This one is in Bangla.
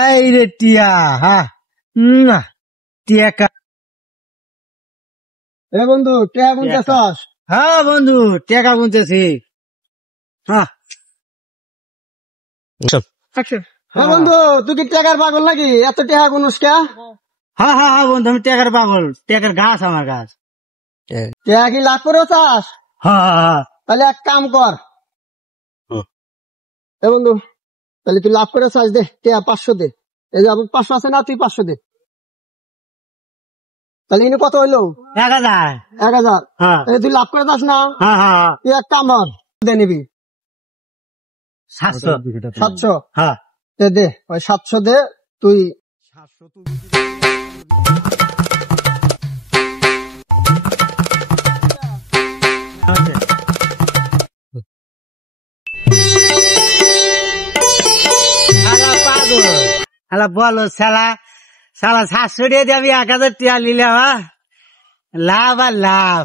এই রে টিয়া, হ্যাঁ টিয়া এ বন্ধু টিয়া গুনতেছস? হ্যাঁ বন্ধু টেকা গুনতেছি। হ্যাঁ বন্ধু তুই কি টেকার পাগল নাকি? এত টেহা গুনুস কে? হ্যাঁ হ্যাঁ হ্যাঁ বন্ধু, আমি টেকার পাগল, টেকার গাছ আমার গাছ। টেহা কি লাভ করে চাস? হ্যাঁ হ্যাঁ হ্যাঁ। তাহলে এক কাম কর এ বন্ধু, তাহলে তুই লাভ করে চাস, দে টেহা 500 দে। এই যে 500 আছে না, তুই 500 দে। তাহলে ইনি কত হইলো? 1000। 1000। হ্যাঁ তুই লাভ করে চাস না? হ্যাঁ হ্যাঁ। তুই এক কাম কর, দে নিবি 700। 700। হ্যাঁ দে ওই 700 দে তুই। শালা পাগল, শালা বলো শালা, শালা 700 দিয়ে আমি 1000 টিয়া নিলাম। লাভ আর লাভ।